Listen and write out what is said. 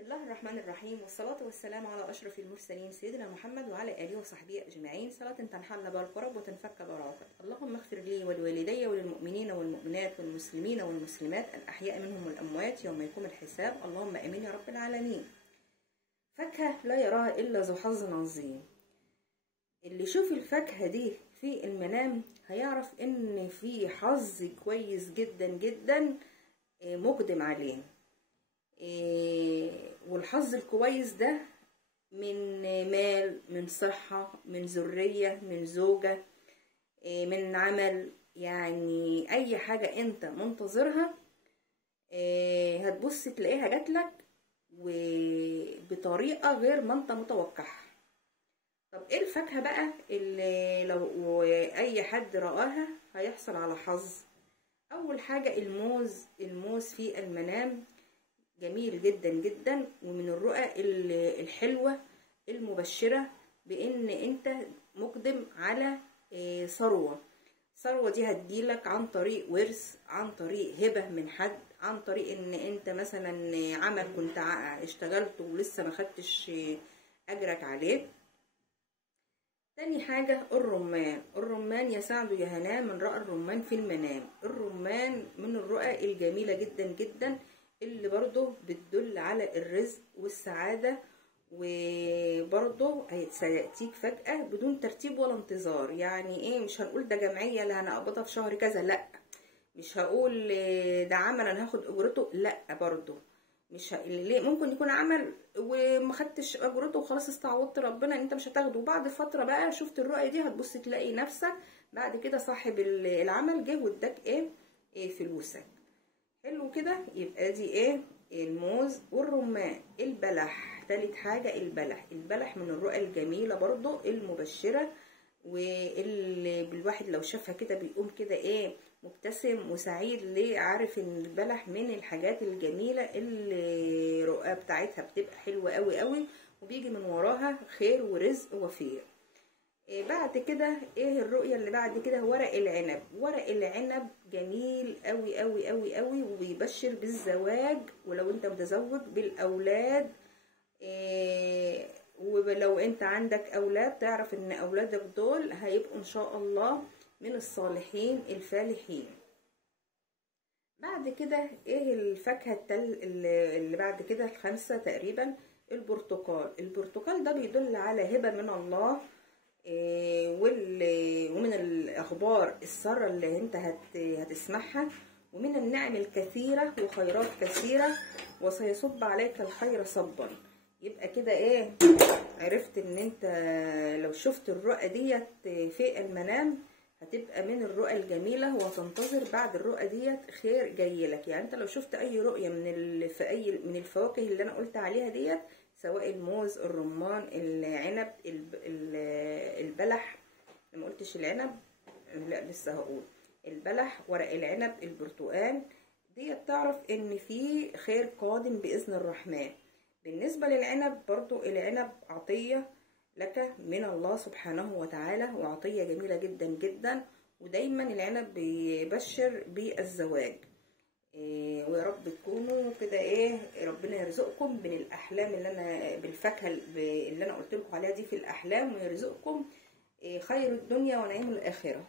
بسم الله الرحمن الرحيم، والصلاة والسلام على أشرف المرسلين سيدنا محمد وعلى آله وصحبه أجمعين، صلاة تنحل بها الكرب وتنفك بها العقد. اللهم اغفر لي ولوالدي وللمؤمنين والمؤمنات والمسلمين والمسلمات الأحياء منهم والأموات يوم يقوم الحساب، اللهم آمين يا رب العالمين. فاكهة لا يراها إلا ذو حظ عظيم. اللي يشوف الفاكهة دي في المنام هيعرف إن في حظ كويس جدا جدا مقدم عليه. والحظ الكويس ده من مال، من صحة، من ذرية، من زوجة، من عمل، يعني اي حاجة انت منتظرها هتبص تلاقيها جاتلك وبطريقة غير ما انت متوقعها. طب ايه الفاكهة بقى اللي لو اي حد رآها هيحصل على حظ؟ اول حاجة الموز. الموز في المنام جميل جدا جدا، ومن الرؤى الحلوة المبشرة بان انت مقدم على ثروة. الثروة دي هتجيلك عن طريق ورث، عن طريق هبة من حد، عن طريق ان انت مثلا عمل كنت اشتغلته ولسه ما خدتش اجرك عليه. تاني حاجة الرمان. الرمان يسعد يا هناه من رأى الرمان في المنام. الرمان من الرؤى الجميلة جدا جدا اللي برضو بتدل على الرزق والسعادة، وبرضو هيأتيك فجأة بدون ترتيب ولا انتظار. يعني ايه؟ مش هنقول ده جمعية اللي هنقبضها في شهر كذا، لا. مش هقول ده عمل انا هاخد اجرته، لا. برضو مش ليه؟ ممكن يكون عمل وما خدتش اجرته وخلاص استعوضت ربنا ان انت مش هتاخده، وبعد فترة بقى شفت الرؤية دي هتبص تلاقي نفسك بعد كده صاحب العمل جه واداك ايه فلوسك. حلو كده. يبقى دي ايه؟ الموز والرمان. البلح تالت حاجة البلح. البلح من الرؤى الجميلة برضو المبشرة، واللي الواحد لو شافها كده بيقوم كده ايه مبتسم وسعيد. ليه؟ عارف ان البلح من الحاجات الجميلة اللي الرؤى بتاعتها بتبقى حلوة قوي قوي، وبيجي من وراها خير ورزق وفير. بعد كده ايه الرؤية اللي بعد كده؟ ورق العنب. ورق العنب جميل قوي قوي قوي قوي، وبيبشر بالزواج، ولو انت متزوج بالاولاد. ولو انت عندك اولاد تعرف ان اولادك دول هيبقوا ان شاء الله من الصالحين الفالحين. بعد كده ايه الفاكهة اللي بعد كده؟ الخامسة تقريبا البرتقال. البرتقال ده بيدل على هبة من الله، ومن الاخبار الساره اللي انت هتسمعها، ومن النعم الكثيره وخيرات كثيره، وسيصب عليك الخير صبا. يبقى كده ايه؟ عرفت ان انت لو شفت الرؤى ديت في المنام هتبقى من الرؤى الجميله، وهتنتظر بعد الرؤى ديت خير جايلك. يعني انت لو شفت اي رؤيه من الفواكه اللي انا قلت عليها ديت، سواء الموز، الرمان، العنب، البلح، ما قلتش العنب، لا لسه هقول البلح، ورق العنب، البرتقال، دي تعرف ان في خير قادم باذن الرحمن. بالنسبه للعنب برضو، العنب عطيه لك من الله سبحانه وتعالى، وعطيه جميله جدا جدا، ودايما العنب بيبشر بالزواج. ويا رب تكونوا كده ايه، ربنا يرزقكم من الاحلام اللي انا بالفاكهه اللي انا قلت لكم عليها دي في الاحلام، ويرزقكم خير الدنيا ونعيم الاخره.